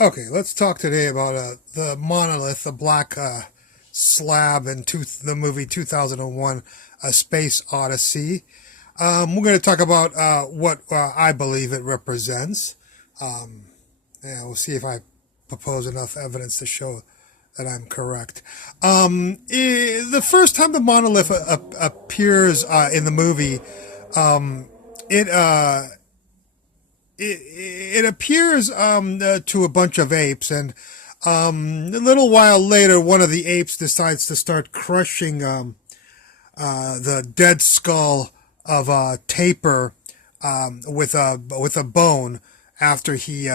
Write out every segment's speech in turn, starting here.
Okay, let's talk today about the Monolith, the black slab in the movie 2001, A Space Odyssey. We're going to talk about what I believe it represents. And we'll see if I propose enough evidence to show that I'm correct. The first time the monolith appears in the movie, it it appears to a bunch of apes, and a little while later, one of the apes decides to start crushing the dead skull of a tapir with a bone after he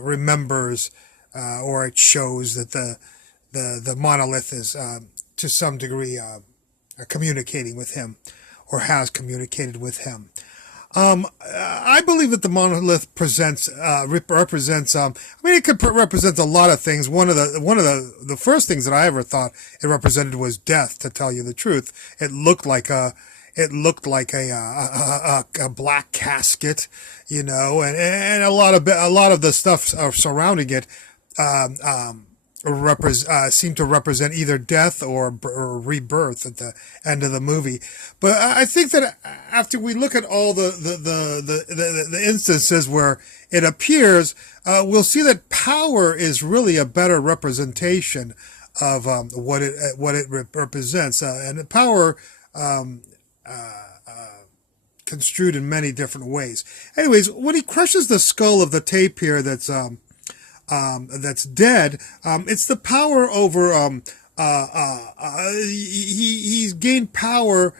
remembers or it shows that the monolith is to some degree communicating with him or has communicated with him. I believe that the monolith represents. It could represent a lot of things. One of the first things that I ever thought it represented was death. To tell you the truth, it looked like a black casket, and a lot of the stuff surrounding it seem to represent either death or rebirth at the end of the movie. But I think that after we look at all the instances where it appears, we'll see that power is really a better representation of what it represents, and power construed in many different ways. Anyways, when he crushes the skull of the tapir that's dead, it's the power over. He's gained power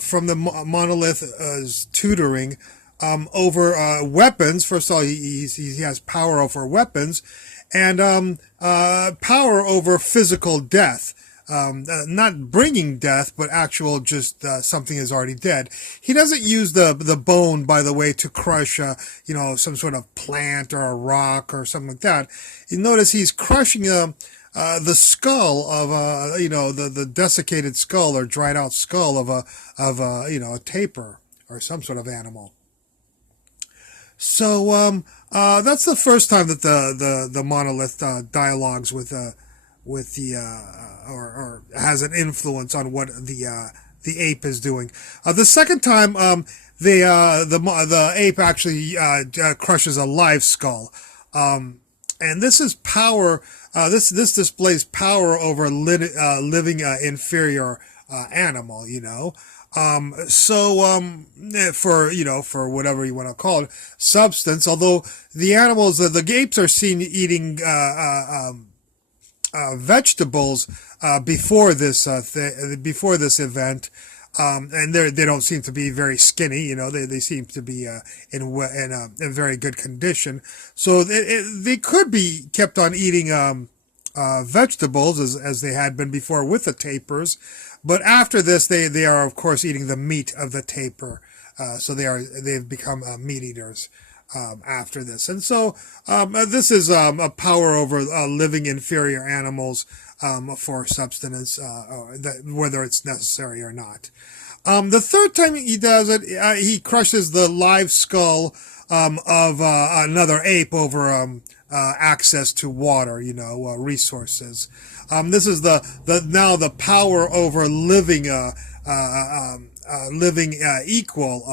from the monolith's tutoring over weapons. First of all, he has power over weapons, and power over physical death. Not bringing death, but actual just something is already dead. He doesn't use the bone, by the way, to crush some sort of plant or a rock or something like that. You notice he's crushing the skull of the desiccated skull or dried out skull of a tapir or some sort of animal. So that's the first time that the monolith dialogues with or has an influence on what the ape is doing. The second time, the ape actually crushes a live skull, and this is power. This displays power over living inferior animal. For whatever you want to call it, substance. Although the animals, the apes are seen eating vegetables before this event, and they don't seem to be very skinny. They seem to be in very good condition. So they could be kept on eating vegetables as they had been before with the tapirs, but after this they are of course eating the meat of the tapir. So they've become meat eaters. After this. And so this is a power over living inferior animals for subsistence, whether it's necessary or not. The third time he does it, he crushes the live skull of another ape over access to water, resources. This is the power over living equal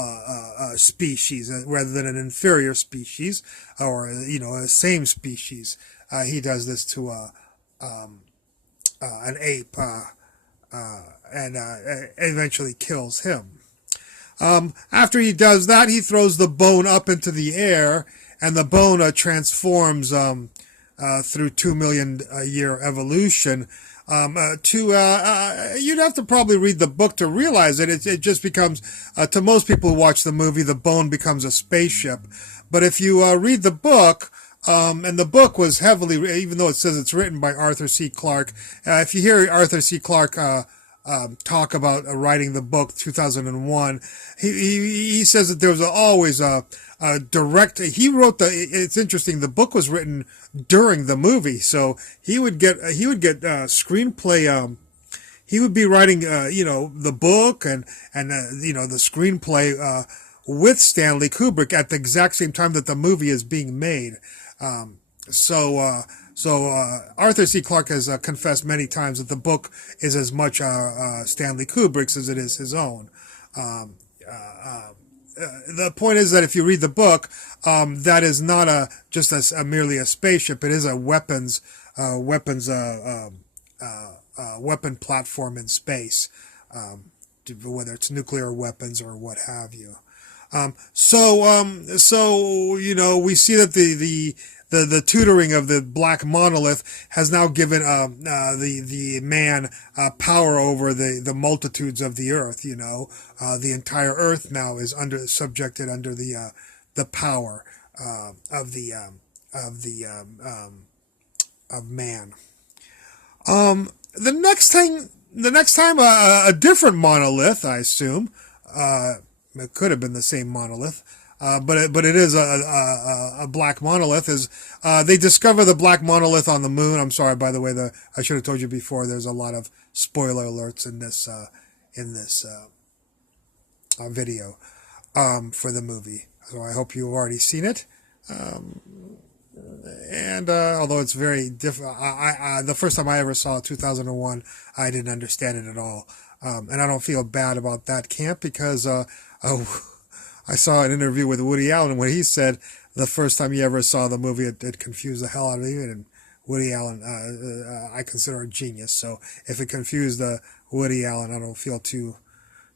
species rather than an inferior species or a same species. He does this to an ape and eventually kills him. After he does that, he throws the bone up into the air, and the bone transforms through 2 million year evolution. You'd have to probably read the book to realize it. It just becomes, to most people who watch the movie, the bone becomes a spaceship. But if you read the book, and the book was heavily, even though it says it's written by Arthur C. Clarke, if you hear Arthur C. Clarke talk about writing the book 2001, he says that there was always a direct. He wrote it's interesting. The book was written during the movie, so he would get screenplay. He would be writing the book and the screenplay with Stanley Kubrick at the exact same time that the movie is being made. Arthur C. Clarke has confessed many times that the book is as much Stanley Kubrick's as it is his own. Um, the point is that if you read the book, that is not just merely a spaceship. It is a weapon platform in space, whether it's nuclear weapons or what have you. We see that the tutoring of the black monolith has now given the man power over the multitudes of the earth. The entire earth now is subjected under the power of man. The next time a different monolith, I assume. It could have been the same monolith, but it is a black monolith. They discover the black monolith on the moon. I'm sorry, by the way, I should have told you before. There's a lot of spoiler alerts in this video for the movie. So I hope you've already seen it. And although it's very different, the first time I ever saw it, 2001, I didn't understand it at all. And I don't feel bad about that camp because I saw an interview with Woody Allen when he said the first time he ever saw the movie, it confused the hell out of him. And Woody Allen, I consider a genius. So if it confused Woody Allen, I don't feel too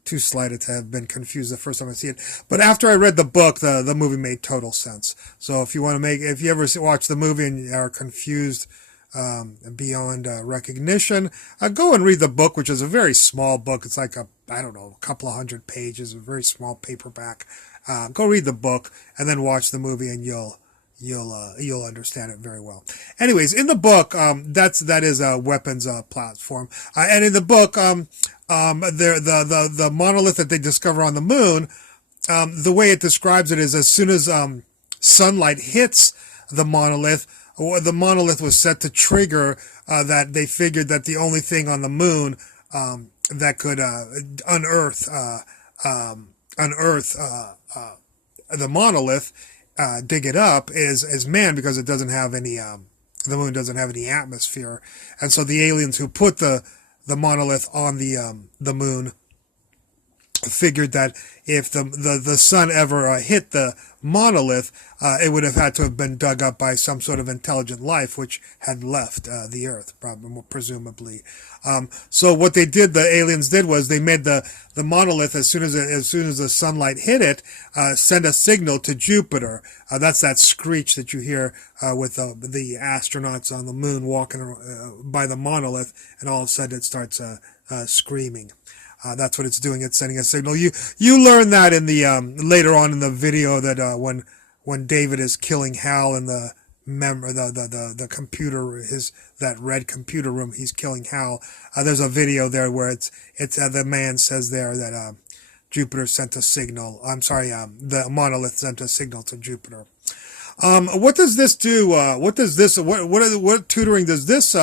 slighted to have been confused the first time I see it. But after I read the book, the movie made total sense. So if you ever watch the movie and are confused beyond recognition, go and read the book, which is a very small book. It's like a couple of 100 pages, a very small paperback. Go read the book and then watch the movie, and you'll understand it very well. Anyways, in the book, that is a weapons platform, and in the book, the monolith that they discover on the moon, the way it describes it is as soon as sunlight hits the monolith was set to trigger that they figured that the only thing on the moon that could unearth the monolith, dig it up, is man, because it doesn't have any the moon doesn't have any atmosphere, and so the aliens who put the monolith on the moon figured that if the sun ever hit the monolith, it would have had to have been dug up by some sort of intelligent life which had left the earth, presumably. So what the aliens did was they made the monolith, as soon as the sunlight hit it, send a signal to Jupiter. That's that screech that you hear with the astronauts on the moon walking by the monolith, and all of a sudden it starts screaming. That's what it's doing. It's sending a signal. You learn that in the later on in the video that when David is killing Hal in the computer, that red computer room, he's killing Hal. There's a video there where it's the man says there that Jupiter sent a signal. I'm sorry, the monolith sent a signal to Jupiter. What does this do? What tutoring does this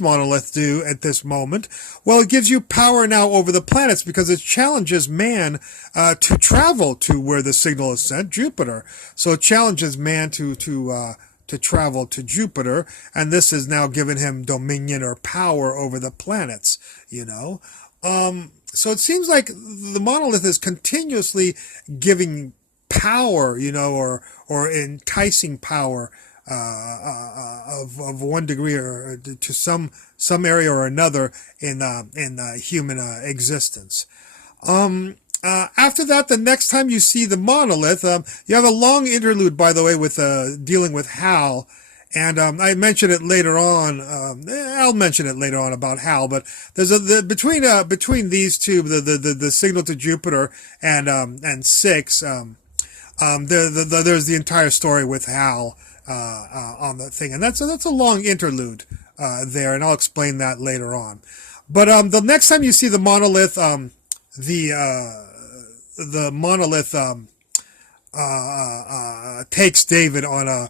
monolith do at this moment? Well, it gives you power now over the planets because it challenges man to travel to where the signal is sent, Jupiter. So it challenges man to travel to Jupiter, and this has now given him dominion or power over the planets. So it seems like the monolith is continuously giving power, or enticing power of one degree or to some area or another in human existence. After that, the next time you see the monolith, you have a long interlude, by the way, with dealing with Hal. And I mentioned it later on. I'll mention it later on about Hal. But there's between these two, the signal to Jupiter and 6. There's the entire story with Hal on the thing, and that's a long interlude there, and I'll explain that later on. But the next time you see the monolith, the monolith takes David on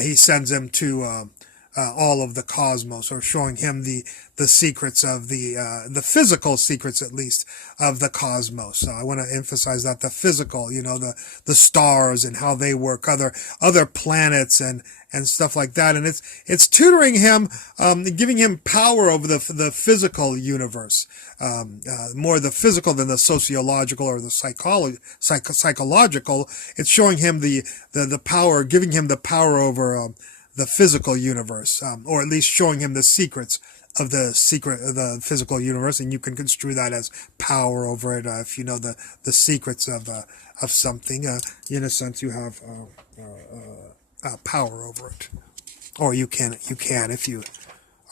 he sends him to all of the cosmos, or showing him the secrets of the physical secrets, at least, of the cosmos. So I want to emphasize that the physical, the stars and how they work, other planets and stuff like that. And it's tutoring him, giving him power over the physical universe, more the physical than the sociological or the psychological. It's showing him the power, giving him the power over the physical universe, or at least showing him the secrets of the physical universe, and you can construe that as power over it if you know the secrets of something. In a sense, you have power over it, or you can if you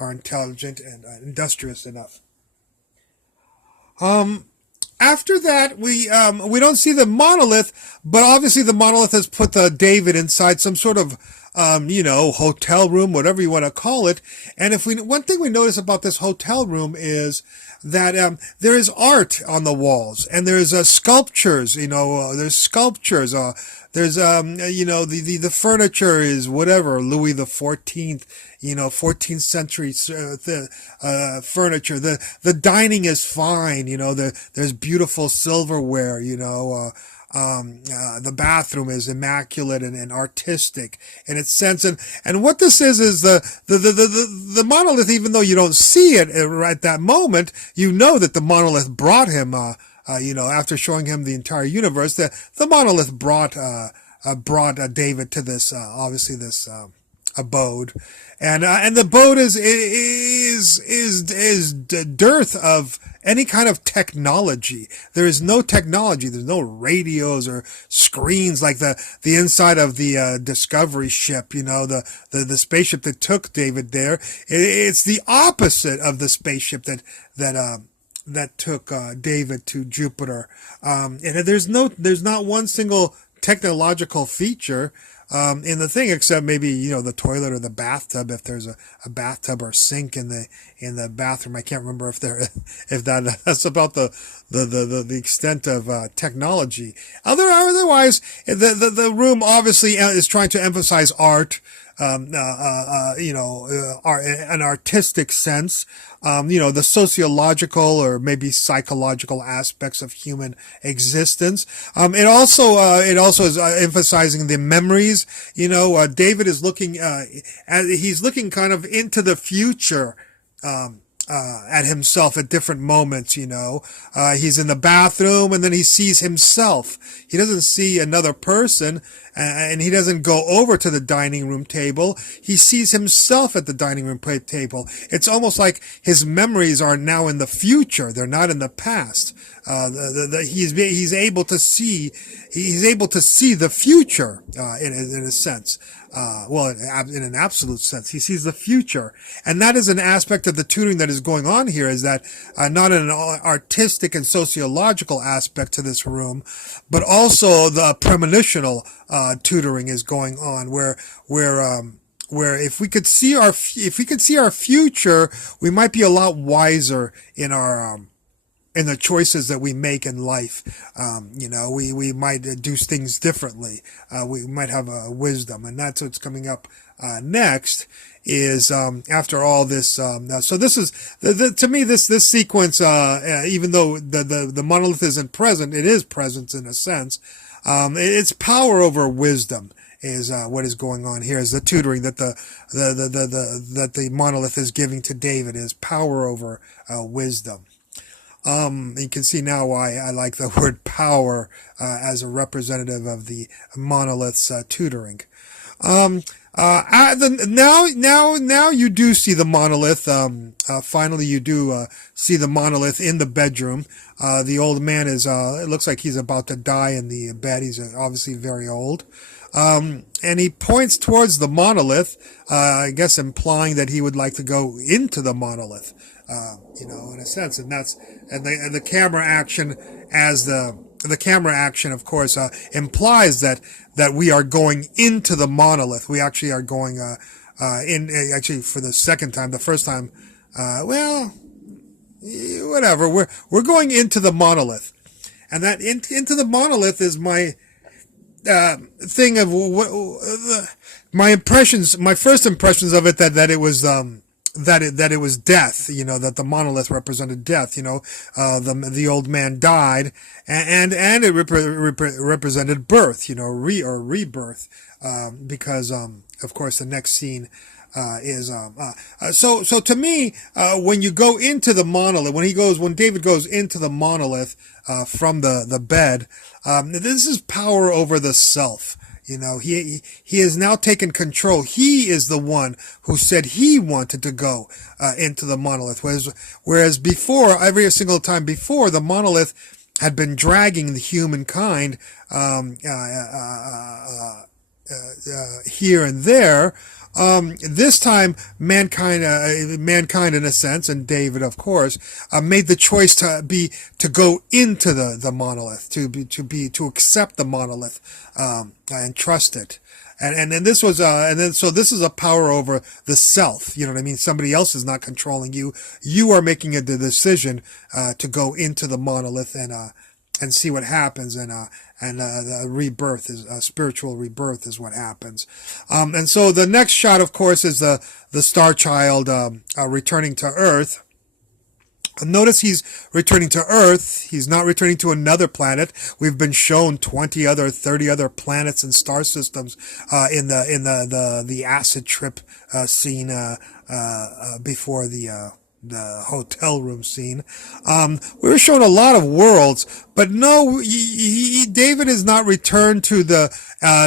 are intelligent and industrious enough. After that, we don't see the monolith, but obviously the monolith has put David inside some sort of hotel room, whatever you want to call it. And one thing we notice about this hotel room is that there is art on the walls, and there's sculptures. There's sculptures. There's the furniture is whatever Louis the 14th, 14th century furniture. The dining is fine. There's beautiful silverware. The bathroom is immaculate and artistic in its sense. And what this is the monolith, even though you don't see it at that moment, you know that the monolith brought him, after showing him the entire universe, the monolith brought David to this, obviously this, abode. And the abode is dearth of any kind of technology. There is no technology. There's no radios or screens like the inside of the Discovery ship, the spaceship that took David there. It's the opposite of the spaceship that took David to Jupiter. And there's not one single technological feature in the thing, except maybe, the toilet or the bathtub, if there's a bathtub or sink in the bathroom. I can't remember if that's about the extent of technology. Otherwise, the room obviously is trying to emphasize art, an artistic sense, the sociological or maybe psychological aspects of human existence. It also is emphasizing the memories. David is looking, he's looking kind of into the future, at himself at different moments. He's in the bathroom and then he sees himself. He doesn't see another person, and he doesn't go over to the dining room table. He sees himself at the dining room table. It's almost like his memories are now in the future. They're not in the past. He's able to see the future, in a sense. In an absolute sense, he sees the future. And that is an aspect of the tutoring that is going on here, is that, not an artistic and sociological aspect to this room, but also the premonitional, tutoring is going on, where if we could see our future, we might be a lot wiser in the choices that we make in life. We might do things differently. We might have a wisdom, and that's what's coming up next. Is after all this, so this is to me this sequence. Even though the monolith isn't present, it is present in a sense. It's power over wisdom is what is going on here. Is the tutoring that the monolith is giving to David is power over wisdom. You can see now why I like the word power as a representative of the monolith's tutoring. Now you do see the monolith. Finally, you do see the monolith in the bedroom. The old man it looks like he's about to die in the bed. He's obviously very old. And he points towards the monolith, I guess implying that he would like to go into the monolith, in a sense. And the camera action the camera action, of course, implies that we are going into the monolith. We actually are going, actually for the second time. The first time, whatever. We're going into the monolith. And that into the monolith is my thing of my first impressions of it, that it was that it was death, that the monolith represented death, the old man died, and it represented birth, or rebirth, because of course the next scene is so to me, when you go into the monolith, when David goes into the monolith from the bed, this is power over the self. He has now taken control. He is the one who said he wanted to go into the monolith, whereas before, every single time before, the monolith had been dragging the humankind here and there. This time, mankind in a sense, and David, of course, made the choice to go into the monolith, to accept the monolith, and trust it. And this was, so this is a power over the self. You know what I mean? Somebody else is not controlling you. You are making the decision, to go into the monolith and see what happens, and the rebirth is spiritual rebirth is what happens. And so the next shot, of course, is the Star Child returning to Earth. Notice he's returning to Earth. He's not returning to another planet. We've been shown 30 other planets and star systems in the acid trip scene before the hotel room scene. We were shown a lot of worlds, but no, David is not returned to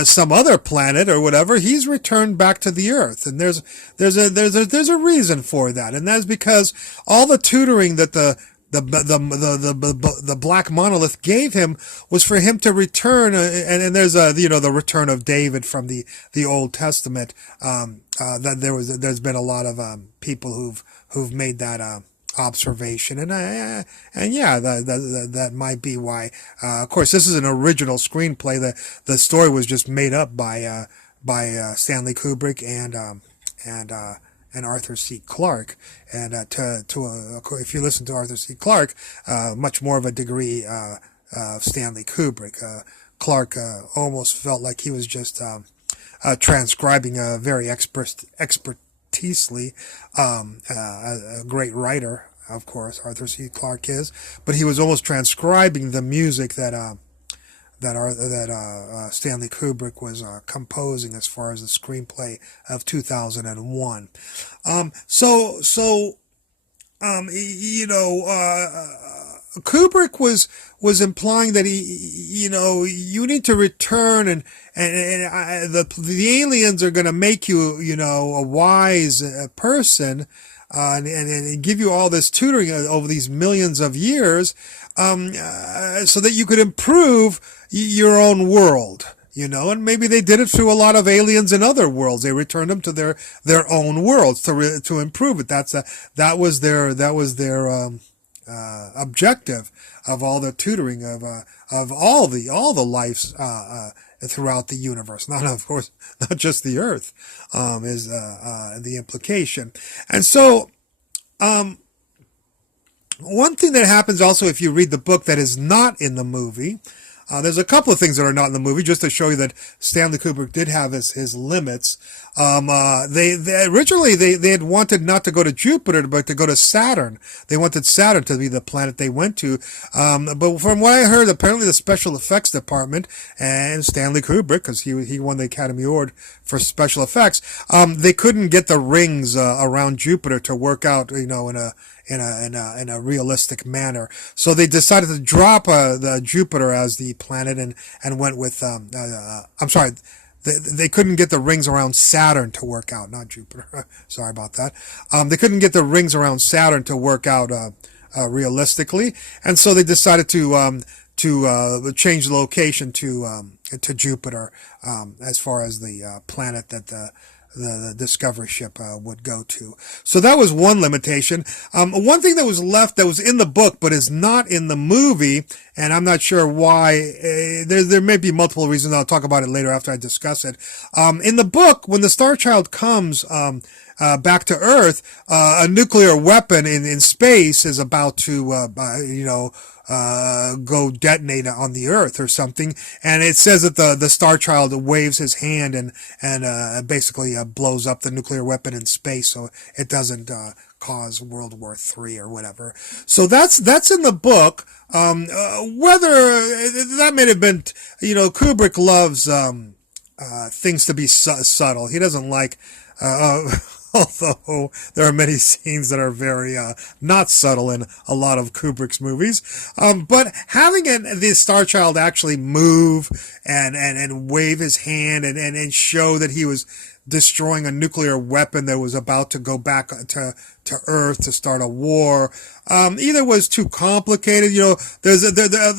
some other planet or whatever. He's returned back to the Earth, and there's a reason for that, and that's because all the tutoring that the black monolith gave him was for him to return, and there's the return of David from the Old Testament. That there's been a lot of people who've made that observation, and yeah, that might be why. Of course, this is an original screenplay. The story was just made up by Stanley Kubrick and Arthur C. Clarke, and if you listen to Arthur C. Clarke, much more of a degree of Stanley Kubrick. Clarke almost felt like he was just transcribing a very expertisely, a great writer, of course, Arthur C. Clarke is, but he was almost transcribing the music that Stanley Kubrick was composing as far as the screenplay of 2001. Kubrick was implying that you need to return, and the aliens are going to make you a wise person, and give you all this tutoring over these millions of years, so that you could improve your own world. And maybe they did it through a lot of aliens in other worlds. They returned them to their own worlds to improve it. That was their objective of all the tutoring of all the lives throughout the universe. Not just the Earth, is the implication. And so, one thing that happens also if you read the book that is not in the movie. There's a couple of things that are not in the movie, just to show you that Stanley Kubrick did have his limits. Originally they had wanted not to go to Jupiter, but to go to Saturn. They wanted Saturn to be the planet they went to. But from what I heard, apparently the special effects department and Stanley Kubrick, because he won the Academy Award for special effects, they couldn't get the rings around Jupiter to work out, in a realistic manner. So they decided to drop the Jupiter as the planet and went with I'm sorry, they couldn't get the rings around Saturn to work out, not Jupiter. Sorry about that. They couldn't get the rings around Saturn to work out realistically, and so they decided to change the location to Jupiter, as far as the planet that the Discovery ship would go to. So that was one limitation. One thing that was left that was in the book but is not in the movie, and I'm not sure why. There may be multiple reasons. I'll talk about it later after I discuss it. In the book, when the Star Child comes back to Earth, a nuclear weapon in space is about to go detonate on the Earth or something. And it says that the Star Child waves his hand and basically blows up the nuclear weapon in space, so it doesn't cause World War III or whatever. So that's in the book. Whether that may have been, Kubrick loves things to be subtle. He doesn't like. Although there are many scenes that are very not subtle in a lot of Kubrick's movies. But having the Star Child actually move and wave his hand and show that he was destroying a nuclear weapon that was about to go back to Earth to start a war, either was too complicated. There's the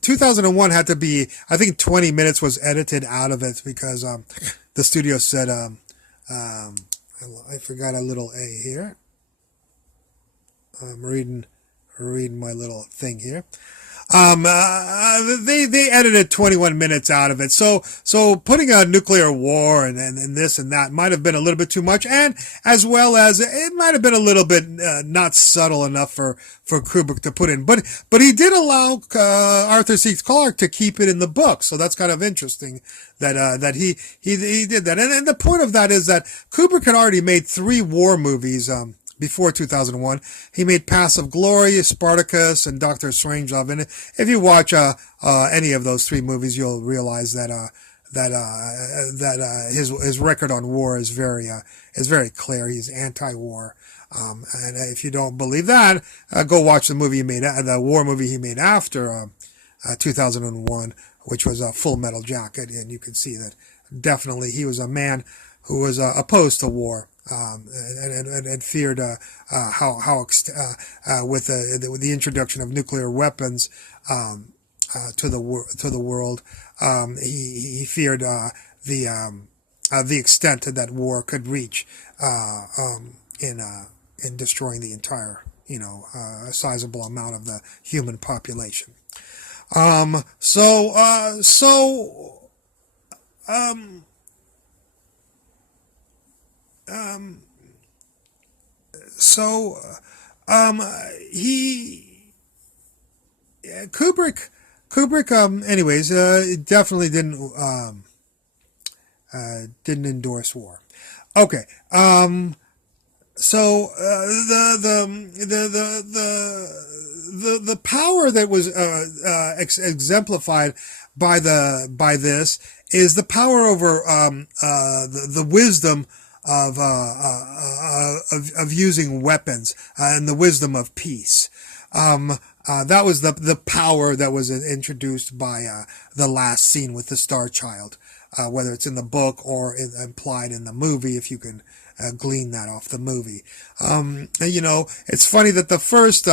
2001 had to be, I think 20 minutes was edited out of it because the studio said, I forgot a little A here. I'm reading my little thing here. They edited 21 minutes out of it. So putting a nuclear war and this and that might have been a little bit too much, and as well as it might have been a little bit not subtle enough for Kubrick to put in. But he did allow Arthur C. Clarke to keep it in the book, so that's kind of interesting that he did that. And the point of that is that Kubrick had already made 3 war movies. Before 2001, he made Paths of Glory, Spartacus, and Doctor Strangelove. And if you watch any of those 3 movies, you'll realize that his record on war is very clear. He's anti-war. And if you don't believe that, go watch the war movie he made after 2001, which was Full Metal Jacket, and you can see that definitely he was a man who was opposed to war. And feared with the introduction of nuclear weapons to the world, he feared the extent that war could reach in destroying the entire a sizable amount of the human population. Kubrick, anyways, definitely didn't endorse war. Okay. The power that was exemplified by this is the power over the wisdom of using weapons and the wisdom of peace. That was the power that was introduced by the last scene with the Star Child, whether it's in the book or implied in the movie, if you can glean that off the movie. It's funny that the first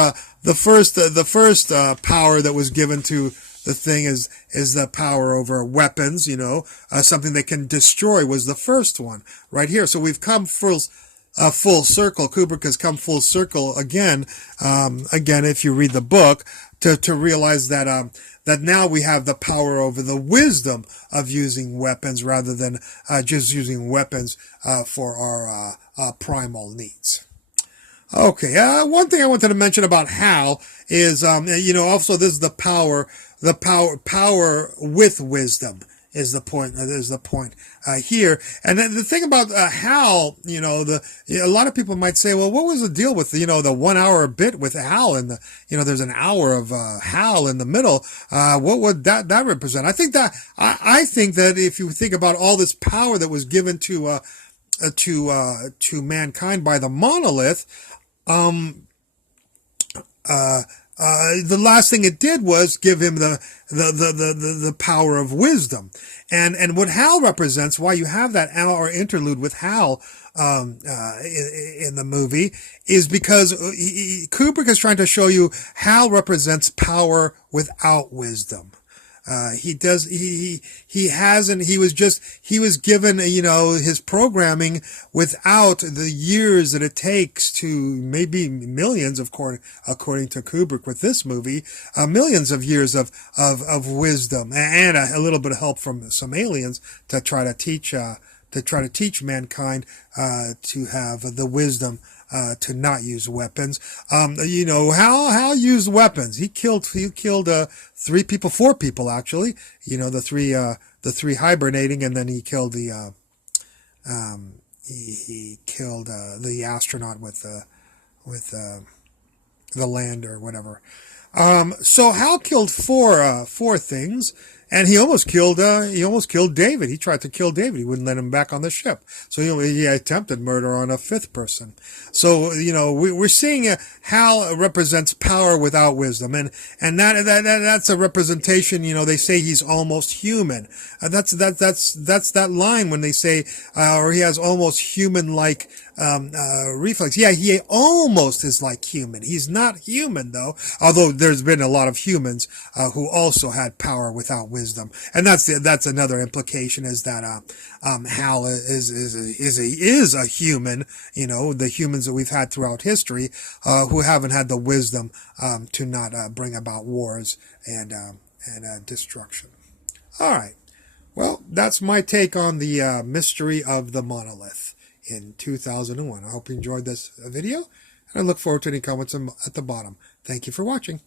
power that was given to the thing is the power over weapons, something that can destroy was the first one right here. So we've come full circle. Kubrick has come full circle again, if you read the book, to realize that now we have the power over the wisdom of using weapons rather than just using weapons for our primal needs. Okay, one thing I wanted to mention about Hal is, also this is the power with wisdom is the point here. And then the thing about Hal, a lot of people might say, well, what was the deal with the 1 hour bit with Hal and there's an hour of Hal in the middle. What would that represent? I think that if you think about all this power that was given to mankind by the Monolith, the last thing it did was give him the power of wisdom, and what Hal represents, why you have that hour interlude with Hal in the movie, is because Kubrick is trying to show you Hal represents power without wisdom. He was given, his programming without the years that it takes to maybe millions, according to Kubrick with this movie, millions of years of wisdom and a little bit of help from some aliens to try to teach mankind, to have the wisdom to not use weapons. You know, Hal used weapons. He killed 3 people, 4 people actually. You know, the three hibernating, and then he killed he killed the astronaut with the land or whatever. So Hal killed four things, and he almost killed David. He tried to kill David. He wouldn't let him back on the ship. So he attempted murder on a 5th person. So we're seeing Hal represents power without wisdom, and that's a representation. They say he's almost human. That's that line when they say, or he has almost human-like reflex. Yeah, he almost is like human. He's not human though, although there's been a lot of humans who also had power without wisdom, and that's another implication, is that Hal is a human. The humans that we've had throughout history who haven't had the wisdom to not bring about wars and destruction. All right, well, that's my take on the mystery of the monolith in 2001. I hope you enjoyed this video, and I look forward to any comments at the bottom. Thank you for watching.